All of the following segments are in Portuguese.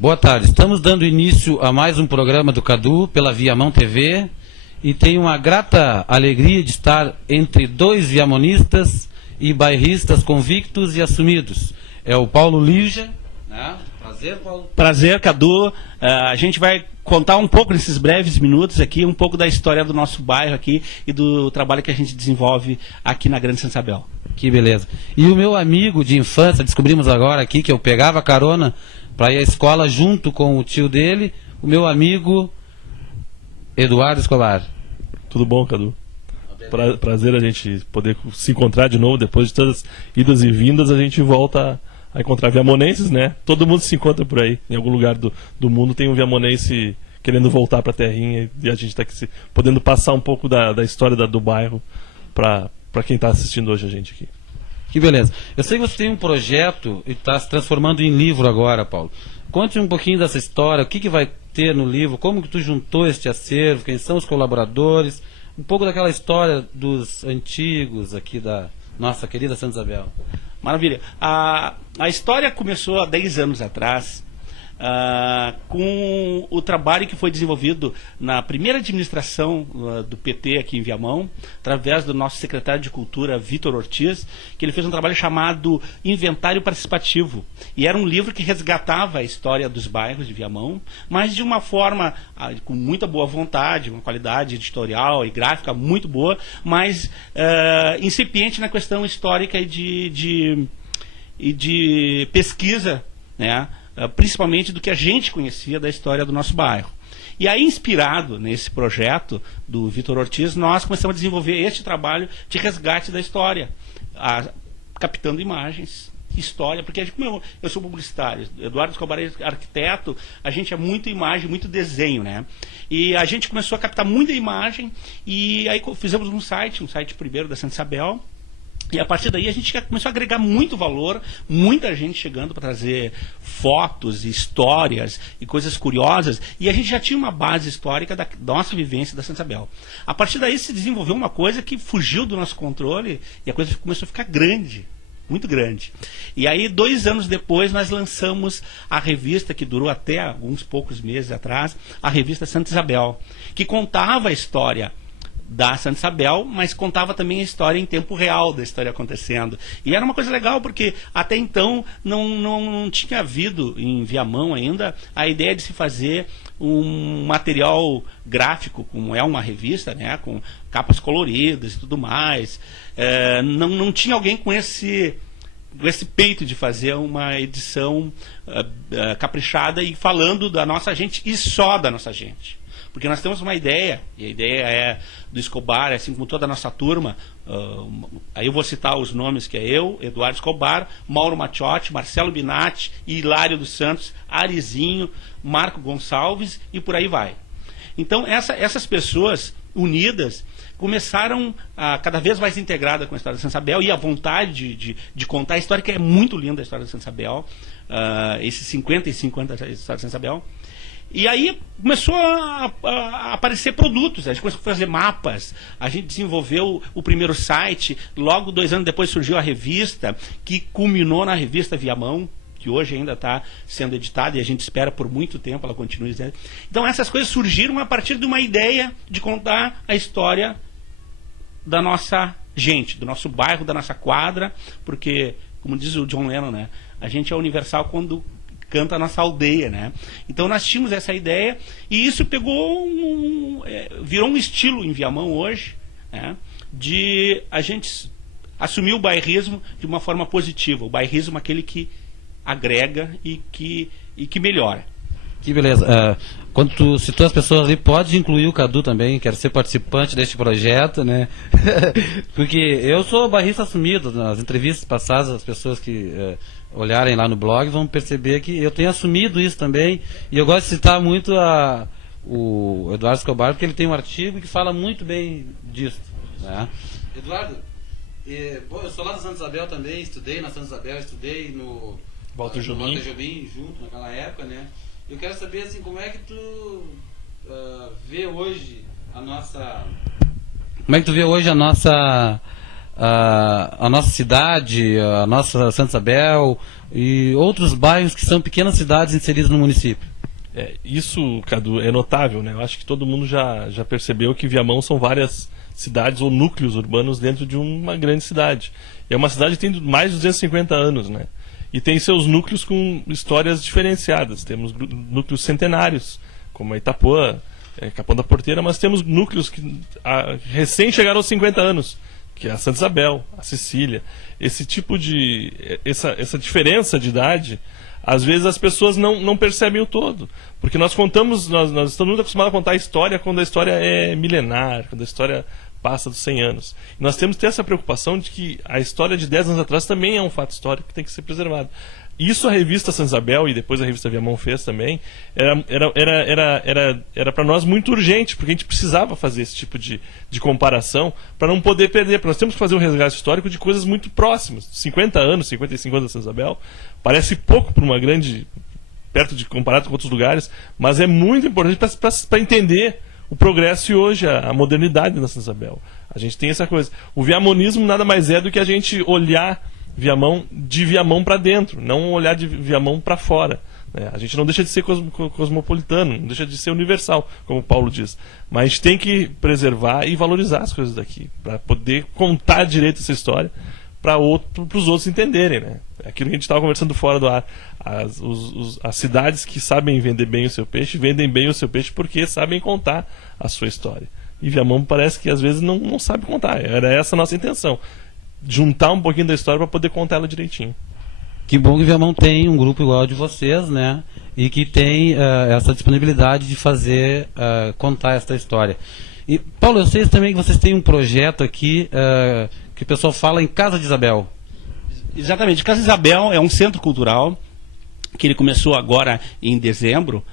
Boa tarde. Estamos dando início a mais um programa do Cadu pela Viamão TV e tenho uma grata alegria de estar entre dois viamonistas e bairristas convictos e assumidos. É o Paulo Lígia. Prazer, Paulo. Prazer, Cadu. A gente vai contar um pouco nesses breves minutos aqui, um pouco da história do nosso bairro aqui e do trabalho que a gente desenvolve aqui na Grande Santa Isabel. Que beleza. E o meu amigo de infância, descobrimos agora aqui que eu pegava carona para ir à escola junto com o tio dele, o meu amigo Eduardo Escobar. Tudo bom, Cadu? Prazer a gente poder se encontrar de novo, depois de todas as idas e vindas, a gente volta a encontrar viamonenses, né? Todo mundo se encontra por aí, em algum lugar do mundo tem um viamonense querendo voltar para a terrinha, e a gente está aqui podendo passar um pouco da história do bairro para quem está assistindo hoje a gente aqui. Que beleza. Eu sei que você tem um projeto e está se transformando em livro agora, Paulo. Conte um pouquinho dessa história, o que vai ter no livro, como que tu juntou este acervo, quem são os colaboradores, um pouco daquela história dos antigos aqui da nossa querida Santa Isabel. Maravilha. A história começou há 10 anos atrás, com o trabalho que foi desenvolvido na primeira administração do PT aqui em Viamão, através do nosso secretário de Cultura, Vitor Ortiz, que ele fez um trabalho chamado Inventário Participativo. E era um livro que resgatava a história dos bairros de Viamão, mas de uma forma com muita boa vontade, uma qualidade editorial e gráfica muito boa, mas incipiente na questão histórica e de pesquisa, né? Principalmente do que a gente conhecia da história do nosso bairro. E aí, inspirado nesse projeto do Vitor Ortiz, nós começamos a desenvolver este trabalho de resgate da história, captando imagens, história, porque como eu sou publicitário, Eduardo Escobar é arquiteto, a gente é muito imagem, muito desenho, né? E a gente começou a captar muita imagem, e aí fizemos um site primeiro da Santa Isabel. E a partir daí a gente começou a agregar muito valor, muita gente chegando para trazer fotos, histórias e coisas curiosas, e a gente já tinha uma base histórica da nossa vivência da Santa Isabel. A partir daí se desenvolveu uma coisa que fugiu do nosso controle e a coisa começou a ficar grande, muito grande. E aí 2 anos depois nós lançamos a revista, que durou até alguns poucos meses atrás, a revista Santa Isabel, que contava a história da Santa Isabel, mas contava também a história em tempo real da história acontecendo. E era uma coisa legal, porque até então não tinha havido em Viamão ainda a ideia de se fazer um material gráfico, como é uma revista, né, com capas coloridas e tudo mais. Não tinha alguém com esse peito de fazer uma edição caprichada e falando da nossa gente e só da nossa gente. Porque nós temos uma ideia, e a ideia é do Escobar, assim como toda a nossa turma, aí eu vou citar os nomes, que é eu, Eduardo Escobar, Mauro Matiotti, Marcelo Binatti, Hilário dos Santos, Arizinho, Marco Gonçalves e por aí vai. Então essas pessoas unidas começaram a cada vez mais integrada com a história da Santa Isabel, e a vontade de contar a história, que é muito linda a história da Santa Isabel, esses 55 anos da história da Santa Isabel. E aí começou a aparecer produtos, a gente começou a fazer mapas, a gente desenvolveu o primeiro site, logo 2 anos depois surgiu a revista, que culminou na revista Viamão, que hoje ainda está sendo editada e a gente espera por muito tempo ela continue. Então essas coisas surgiram a partir de uma ideia de contar a história da nossa gente, do nosso bairro, da nossa quadra, porque, como diz o John Lennon, né, a gente é universal quando canta a nossa aldeia, né? Então nós tínhamos essa ideia e isso virou um estilo em Viamão hoje, né? De a gente assumir o bairrismo de uma forma positiva, o bairrismo aquele que agrega e que melhora. Que beleza. Quando tu citou as pessoas ali, pode incluir o Cadu também, quero ser participante deste projeto, né? Porque eu sou bairrista assumido. Nas entrevistas passadas, as pessoas que olharem lá no blog vão perceber que eu tenho assumido isso também. E eu gosto de citar muito o Eduardo Escobar, porque ele tem um artigo que fala muito bem disso, né? Eduardo, eu sou lá da Santa Isabel também, estudei na Santa Isabel, estudei no Walter Jobim junto naquela época, né? Eu quero saber assim, como é que tu vê hoje a nossa a nossa cidade, a nossa Santa Isabel e outros bairros que são pequenas cidades inseridas no município? Isso, Cadu, é notável, né? Eu acho que todo mundo já percebeu que Viamão são várias cidades ou núcleos urbanos dentro de uma grande cidade. É uma cidade que tem mais de 250 anos, né? E tem seus núcleos com histórias diferenciadas. Temos núcleos centenários, como a Itapuã, Capão da Porteira, mas temos núcleos que recém chegaram aos 50 anos, que é a Santa Isabel, a Cecília. Esse tipo de... essa diferença de idade, às vezes as pessoas não percebem o todo. Porque nós estamos muito acostumados a contar a história quando a história é milenar, quando a história passa dos 100 anos. E nós temos que ter essa preocupação de que a história de 10 anos atrás também é um fato histórico que tem que ser preservado. Isso a revista Santa Isabel e depois a revista Viamão fez também, era para nós muito urgente, porque a gente precisava fazer esse tipo de comparação para não poder perder, porque nós temos que fazer um resgate histórico de coisas muito próximas. 50 anos, 55 anos da Santa Isabel, parece pouco para uma grande, comparado com outros lugares, mas é muito importante para entender o progresso e hoje a modernidade da Santa Isabel. A gente tem essa coisa. O viamonismo nada mais é do que a gente olhar Viamão de Viamão para dentro, não olhar de Viamão para fora. A gente não deixa de ser cosmopolitano, não deixa de ser universal, como Paulo diz. Mas a gente tem que preservar e valorizar as coisas daqui, para poder contar direito essa história para os outros entenderem. Né? Aquilo que a gente estava conversando fora do ar. As cidades que sabem vender bem o seu peixe, vendem bem o seu peixe porque sabem contar a sua história. E Viamão parece que às vezes não sabe contar. Era essa a nossa intenção. Juntar um pouquinho da história para poder contar ela direitinho. Que bom que Viamão tem um grupo igual ao de vocês, né? E que tem essa disponibilidade de fazer, contar essa história. E, Paulo, eu sei também que vocês têm um projeto aqui que o pessoal fala em Casa de Isabel. Exatamente. Casa Isabel é um centro cultural que ele começou agora em dezembro,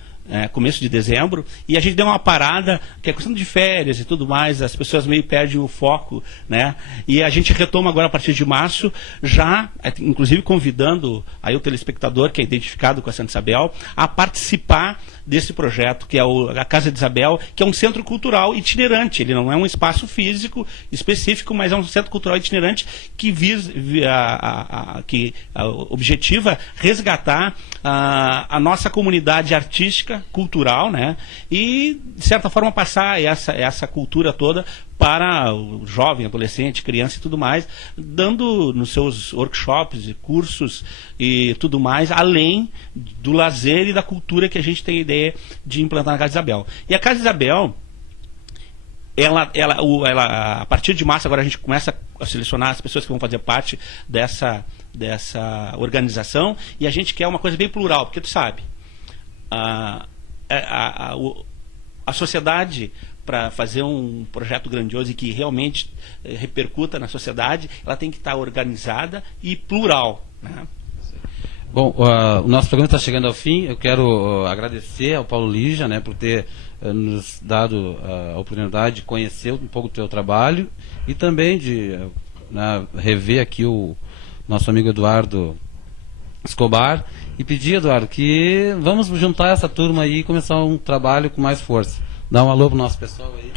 começo de dezembro, e a gente deu uma parada, que é questão de férias e tudo mais, as pessoas meio perdem o foco, né? E a gente retoma agora a partir de março, já, inclusive convidando aí o telespectador que é identificado com a Santa Isabel, a participar desse projeto, que é a Casa de Isabel, que é um centro cultural itinerante. Ele não é um espaço físico específico, mas é um centro cultural itinerante que objetiva resgatar a nossa comunidade artística, cultural, né? E, de certa forma, passar essa cultura toda para o jovem, adolescente, criança e tudo mais, dando nos seus workshops e cursos e tudo mais, além do lazer e da cultura que a gente tem a ideia de implantar na Casa Isabel. E a Casa Isabel, ela, a partir de março, agora a gente começa a selecionar as pessoas que vão fazer parte dessa organização, e a gente quer uma coisa bem plural, porque tu sabe, a sociedade, para fazer um projeto grandioso e que realmente repercuta na sociedade, ela tem que estar organizada e plural, né? Bom, o nosso programa está chegando ao fim. Eu quero agradecer ao Paulo Lígia, né, por ter nos dado a oportunidade de conhecer um pouco do teu trabalho e também de rever aqui o nosso amigo Eduardo Escobar e pedir, Eduardo, que vamos juntar essa turma aí e começar um trabalho com mais força. Dá um alô pro nosso pessoal aí.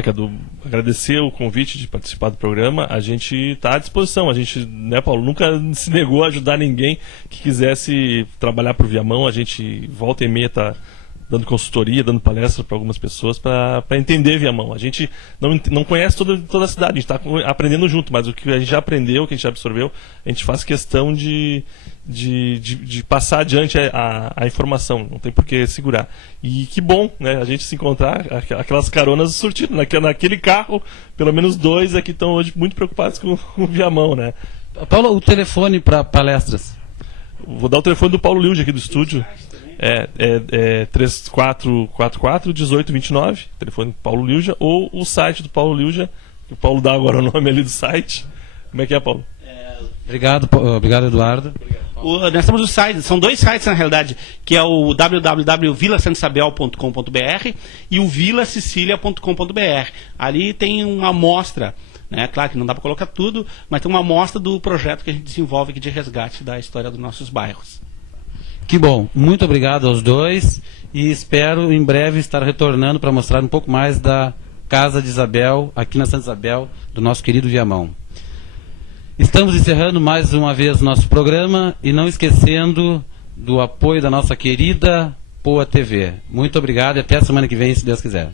Cadu, agradecer o convite de participar do programa. A gente está à disposição. A gente, né, Paulo, nunca se negou a ajudar ninguém que quisesse trabalhar por Viamão. A gente volta e meia está dando consultoria, dando palestra para algumas pessoas para entender Viamão. A gente não conhece toda a cidade, a gente está aprendendo junto, mas o que a gente já aprendeu, o que a gente já absorveu, a gente faz questão de passar adiante a informação, não tem por que segurar. E que bom, né, a gente se encontrar, aquelas caronas surtidas, naquele carro, pelo menos 2 aqui estão hoje muito preocupados com o Viamão, né. Paulo, o telefone para palestras? Vou dar o telefone do Paulo Liuge aqui do estúdio. 3444-1829, telefone do Paulo Liuja, ou o site do Paulo Liuja, que o Paulo dá agora o nome ali do site. Como é que é, Paulo? Obrigado, Eduardo. Nós temos o site, são 2 sites na realidade, que é o www.vilasantaisabel.com.br e o vilacecilia.com.br. Ali tem uma amostra, né? Claro que não dá para colocar tudo, mas tem uma amostra do projeto que a gente desenvolve aqui de resgate da história dos nossos bairros. Que bom, muito obrigado aos dois e espero em breve estar retornando para mostrar um pouco mais da Casa de Isabel, aqui na Santa Isabel, do nosso querido Viamão. Estamos encerrando mais uma vez nosso programa e não esquecendo do apoio da nossa querida Poa TV. Muito obrigado e até a semana que vem, se Deus quiser.